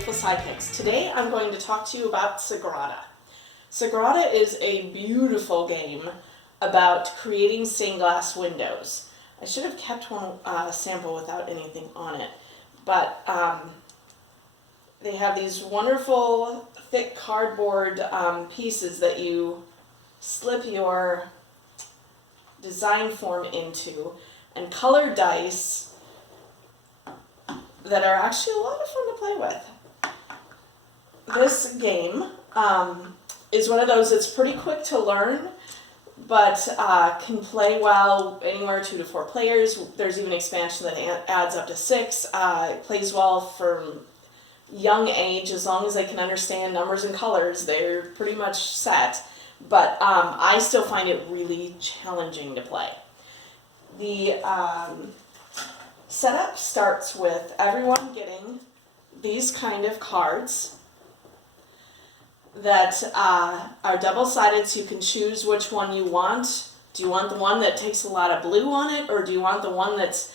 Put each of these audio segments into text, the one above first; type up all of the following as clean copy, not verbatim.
Faithful SIdekicks. Today I'm going to talk to you about Sagrada. Sagrada is a beautiful game about creating stained glass windows. I should have kept one sample without anything on it, but they have these wonderful thick cardboard pieces that you slip your design form into, and colored dice that are actually a lot of fun to play with. This game is one of those that's pretty quick to learn, but can play well anywhere 2 to 4 players. There's even expansion that adds up to 6. It plays well from young age, as long as they can understand numbers and colors, they're pretty much set. But I still find it really challenging to play. The setup starts with everyone getting these kind of cards that are double-sided, so you can choose which one you want. Do you want the one that takes a lot of blue on it, or do you want the one that's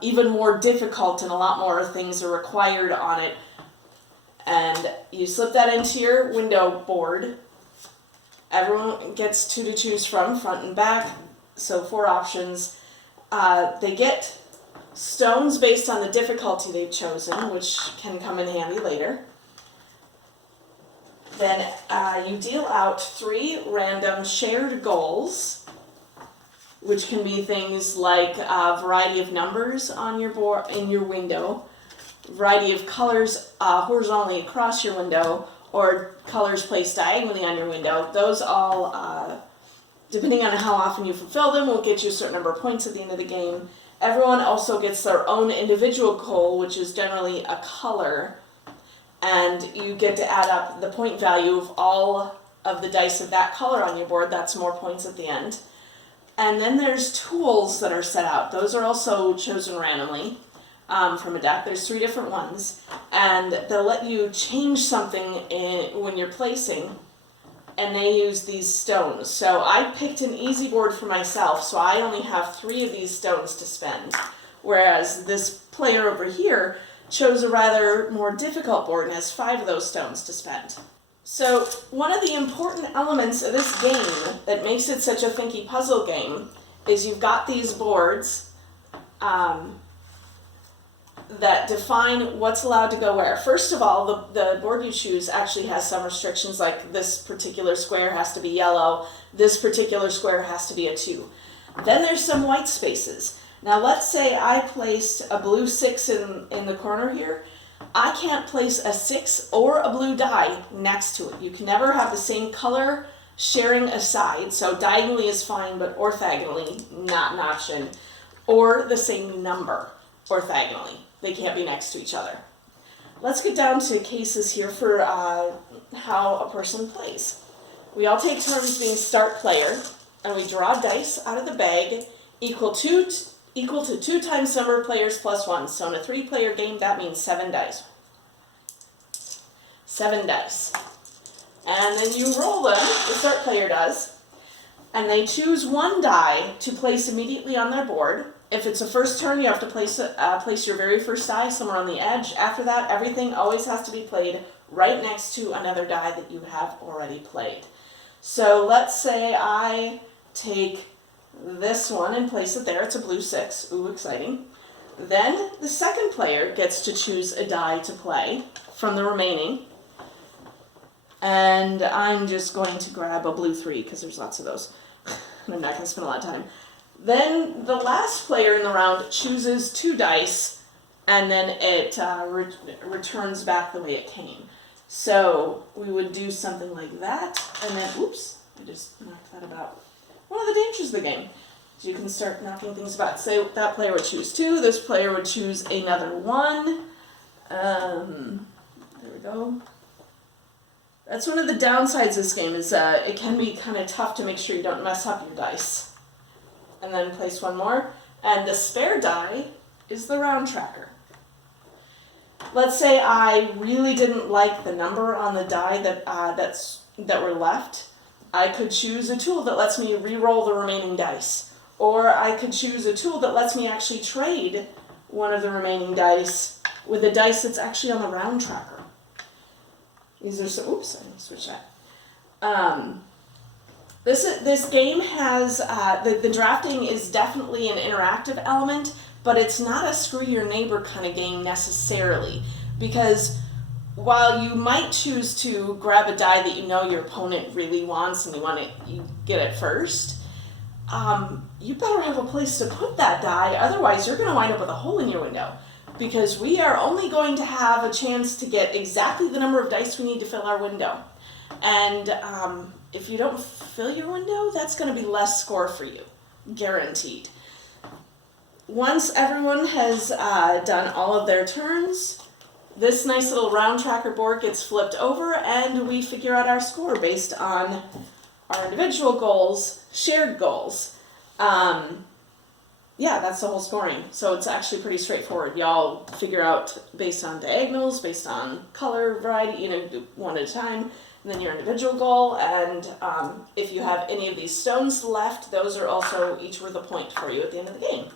even more difficult and a lot more things are required on it? And you slip that into your window board. Everyone gets 2 to choose from, front and back, so 4 options. They get stones based on the difficulty they've chosen, which can come in handy later. Then you deal out 3 random shared goals, which can be things like a variety of numbers on your board in your window, variety of colors horizontally across your window, or colors placed diagonally on your window. Those all, depending on how often you fulfill them, will get you a certain number of points at the end of the game. Everyone also gets their own individual goal, which is generally a color, and you get to add up the point value of all of the dice of that color on your board. That's more points at the end. And then there's tools that are set out. Those are also chosen randomly from a deck. There's 3 different ones, and they'll let you change something when you're placing, and they use these stones. So I picked an easy board for myself, so I only have 3 of these stones to spend, whereas this player over here chose a rather more difficult board and has 5 of those stones to spend. So one of the important elements of this game that makes it such a thinky puzzle game is you've got these boards that define what's allowed to go where. First of all, the board you choose actually has some restrictions, like this particular square has to be yellow, this particular square has to be a 2. Then there's some white spaces. Now let's say I placed a blue 6 in the corner here. I can't place a 6 or a blue die next to it. You can never have the same color sharing a side, so diagonally is fine, but orthogonally not an option, or the same number orthogonally. They can't be next to each other. Let's get down to cases here for how a person plays. We all take turns being start player, and we draw dice out of the bag equal to 2 times number of players plus 1. So in a 3-player game, that means 7 dice. 7 dice. And then you roll them, the start player does, and they choose 1 die to place immediately on their board. If it's a first turn, you have to place your very first die somewhere on the edge. After that, everything always has to be played right next to another die that you have already played. So let's say I take this one and place it there. It's a blue 6. Ooh, exciting. Then the second player gets to choose a die to play from the remaining. And I'm just going to grab a blue 3 because there's lots of those. And I'm not going to spend a lot of time. Then the last player in the round chooses 2 dice, and then it returns back the way it came. So we would do something like that, and then, oops, I just knocked that about. One of the dangers of the game is you can start knocking things about. Say that player would choose 2, this player would choose another 1. There we go. That's one of the downsides of this game, is it can be kind of tough to make sure you don't mess up your dice. And then place 1 more, and the spare die is the round tracker. Let's say I really didn't like the number on the die that were left. I could choose a tool that lets me re-roll the remaining dice, or I could choose a tool that lets me actually trade one of the remaining dice with a dice that's actually on the round tracker. These are so, oops, I switched that. This game has, the drafting is definitely an interactive element, but it's not a screw your neighbor kind of game necessarily, because while you might choose to grab a die that you know your opponent really wants and you get it first, you better have a place to put that die, otherwise you're going to wind up with a hole in your window, because we are only going to have a chance to get exactly the number of dice we need to fill our window. And if you don't fill your window, that's going to be less score for you, guaranteed. Once everyone has done all of their turns, this nice little round tracker board gets flipped over and we figure out our score based on our individual goals, shared goals. Yeah, that's the whole scoring. So it's actually pretty straightforward. Y'all figure out based on diagonals, based on color variety, one at a time, and then your individual goal. And if you have any of these stones left, those are also each worth a point for you at the end of the game.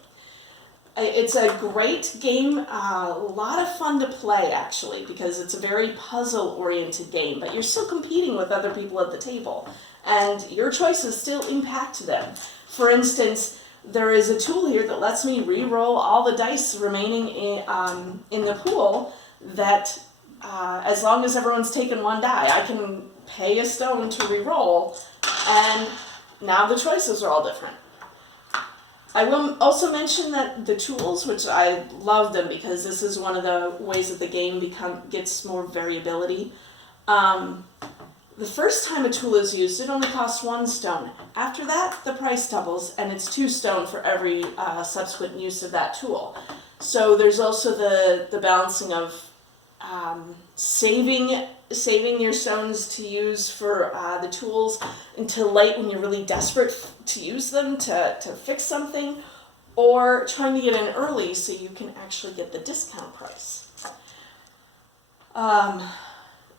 It's a great game, a lot of fun to play actually, because it's a very puzzle-oriented game, but you're still competing with other people at the table, and your choices still impact them. For instance, there is a tool here that lets me re-roll all the dice remaining in the pool that, as long as everyone's taken one die, I can pay a stone to re-roll, and now the choices are all different. I will also mention that the tools, which I love them because this is one of the ways that the game gets more variability. The first time a tool is used, it only costs 1 stone. After that, the price doubles, and it's 2 stone for every subsequent use of that tool. So there's also the balancing of saving your stones to use for the tools until late when you're really desperate to use them to fix something, or trying to get in early so you can actually get the discount price.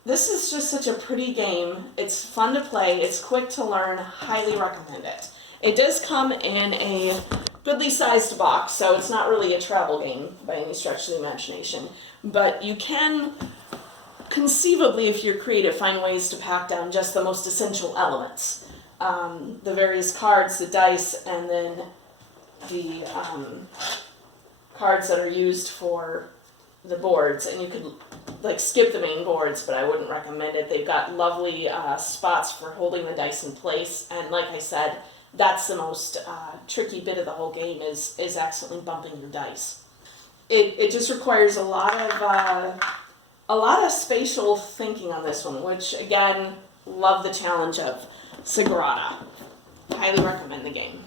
This is just such a pretty game. It's fun to play, it's quick to learn, highly recommend it. It does come in a goodly sized box, so it's not really a travel game by any stretch of the imagination, but you can conceivably, if you're creative, find ways to pack down just the most essential elements. The various cards, the dice, and then the cards that are used for the boards. And you could skip the main boards, but I wouldn't recommend it. They've got lovely spots for holding the dice in place, and like I said, that's the most tricky bit of the whole game is accidentally bumping your dice. It just requires a lot of spatial thinking on this one, which again, love the challenge of Sagrada. Highly recommend the game.